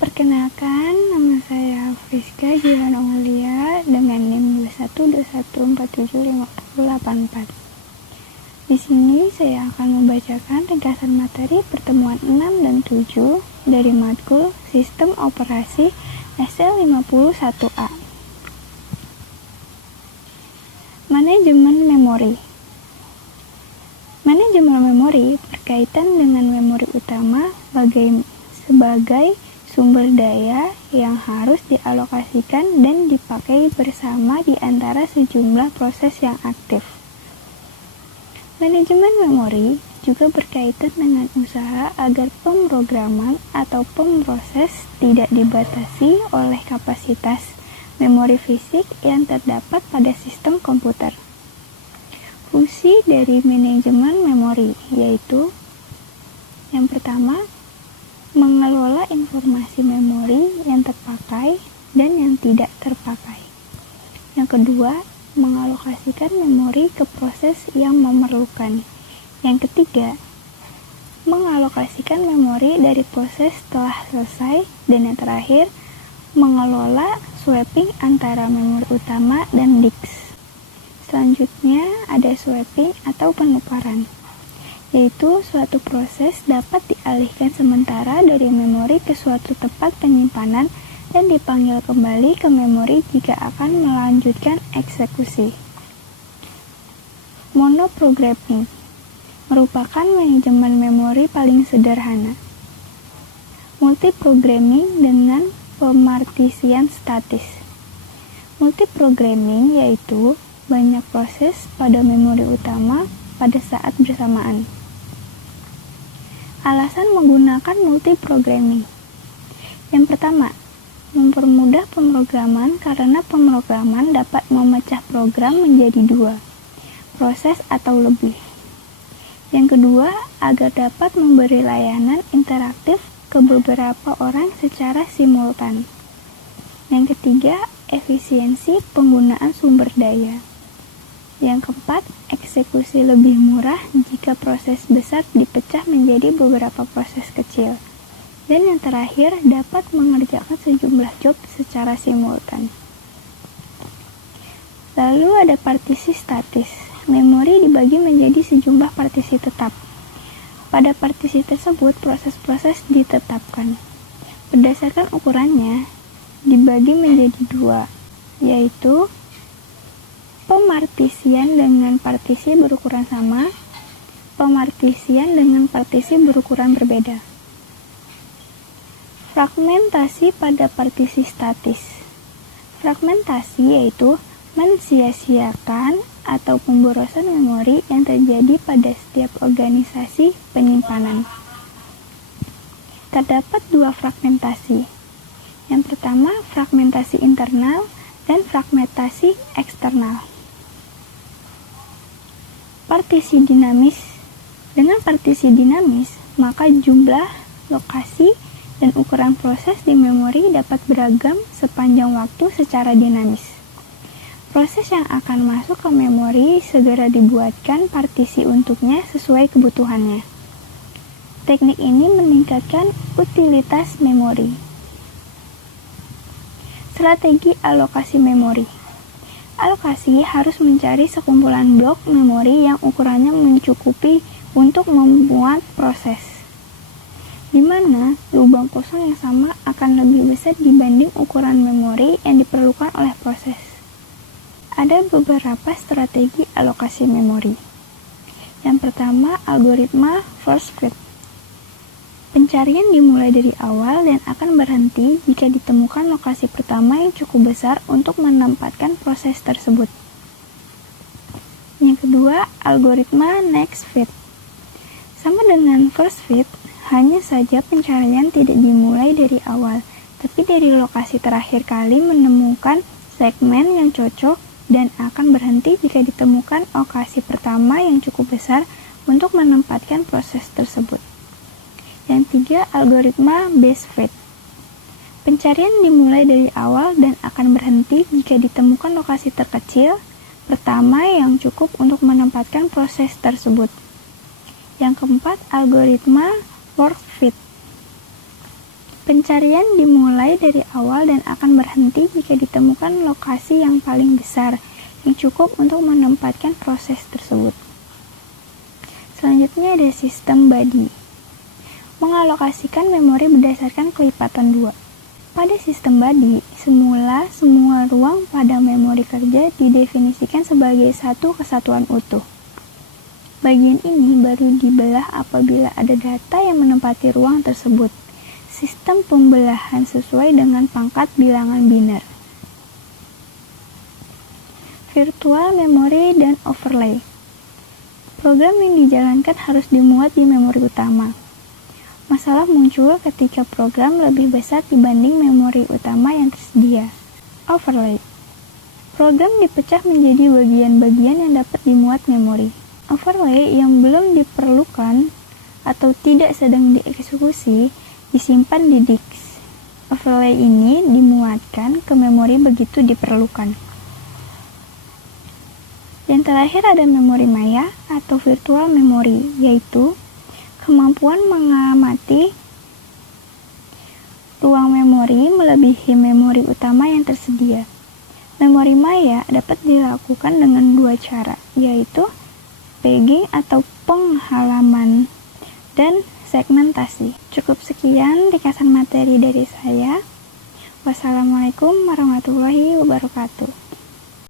Perkenalkan, nama saya Friska Jihan Omalia dengan NIM 2121475084. Di sini saya akan membacakan ringkasan materi pertemuan 6 dan 7 dari matkul Sistem Operasi SL51A. Manajemen memori. Manajemen memori berkaitan dengan memori utama sebagai sumber daya yang harus dialokasikan dan dipakai bersama di antara sejumlah proses yang aktif. Manajemen memori juga berkaitan dengan usaha agar pemrograman atau pemroses tidak dibatasi oleh kapasitas memori fisik yang terdapat pada sistem komputer. Fungsi dari manajemen memori yaitu yang pertama, mengelola informasi memori yang terpakai dan yang tidak terpakai. Yang kedua, mengalokasikan memori ke proses yang memerlukan. Yang ketiga, mengalokasikan memori dari proses setelah selesai. Dan yang terakhir, mengelola swapping antara memori utama dan disk. Selanjutnya ada swapping atau penukaran, yaitu suatu proses dapat dialihkan sementara dari memori ke suatu tempat penyimpanan dan dipanggil kembali ke memori jika akan melanjutkan eksekusi. Monoprogramming merupakan manajemen memori paling sederhana. Multiprogramming dengan pemartisian statis. Multiprogramming yaitu banyak proses pada memori utama pada saat bersamaan. Alasan menggunakan multiprogramming. Yang pertama, mempermudah pemrograman karena pemrograman dapat memecah program menjadi dua proses atau lebih. Yang kedua, agar dapat memberi layanan interaktif ke beberapa orang secara simultan. Yang ketiga, efisiensi penggunaan sumber daya. Yang keempat, eksekusi lebih murah jika proses besar dipecah menjadi beberapa proses kecil. Dan yang terakhir, dapat mengerjakan sejumlah job secara simultan. Lalu ada partisi statis. Memori dibagi menjadi sejumlah partisi tetap. Pada partisi tersebut, proses-proses ditetapkan. Berdasarkan ukurannya, dibagi menjadi dua, yaitu pemartisian dengan partisi berukuran sama, pemartisian dengan partisi berukuran berbeda. Fragmentasi pada partisi statis. Fragmentasi yaitu mensia-siakan atau pemborosan memori yang terjadi pada setiap organisasi penyimpanan. Terdapat dua fragmentasi. Yang pertama, fragmentasi internal dan fragmentasi eksternal. Partisi dinamis. Dengan partisi dinamis, maka jumlah, lokasi, dan ukuran proses di memori dapat beragam sepanjang waktu secara dinamis. Proses yang akan masuk ke memori segera dibuatkan partisi untuknya sesuai kebutuhannya. Teknik ini meningkatkan utilitas memori. Strategi alokasi memori. Alokasi harus mencari sekumpulan blok memori yang ukurannya mencukupi untuk membuat proses, di mana lubang kosong yang sama akan lebih besar dibanding ukuran memori yang diperlukan oleh proses. Ada beberapa strategi alokasi memori. Yang pertama, algoritma first fit. Pencarian dimulai dari awal dan akan berhenti jika ditemukan lokasi pertama yang cukup besar untuk menempatkan proses tersebut. Yang kedua, algoritma next fit. Sama dengan first fit, hanya saja pencarian tidak dimulai dari awal, tapi dari lokasi terakhir kali menemukan segmen yang cocok dan akan berhenti jika ditemukan lokasi pertama yang cukup besar untuk menempatkan proses tersebut. Yang tiga, algoritma base fit. Pencarian dimulai dari awal dan akan berhenti jika ditemukan lokasi terkecil, pertama yang cukup untuk menempatkan proses tersebut. Yang keempat, algoritma worst fit. Pencarian dimulai dari awal dan akan berhenti jika ditemukan lokasi yang paling besar yang cukup untuk menempatkan proses tersebut. Selanjutnya ada sistem body. Mengalokasikan memori berdasarkan kelipatan 2. Pada sistem body, semula semua ruang pada memori kerja didefinisikan sebagai satu kesatuan utuh. Bagian ini baru dibelah apabila ada data yang menempati ruang tersebut. Sistem pembelahan sesuai dengan pangkat bilangan biner. Virtual memory dan overlay. Program yang dijalankan harus dimuat di memori utama. Masalah muncul ketika program lebih besar dibanding memori utama yang tersedia. Overlay. Program dipecah menjadi bagian-bagian yang dapat dimuat memori. Overlay yang belum diperlukan atau tidak sedang dieksekusi disimpan di disk. Overlay ini dimuatkan ke memori begitu diperlukan. Yang terakhir ada memori maya atau virtual memory, yaitu kemampuan mengamati ruang memori melebihi memori utama yang tersedia. Memori maya dapat dilakukan dengan dua cara, yaitu pegging atau penghalaman dan segmentasi. Cukup sekian ringkasan materi dari saya. Wassalamualaikum warahmatullahi wabarakatuh.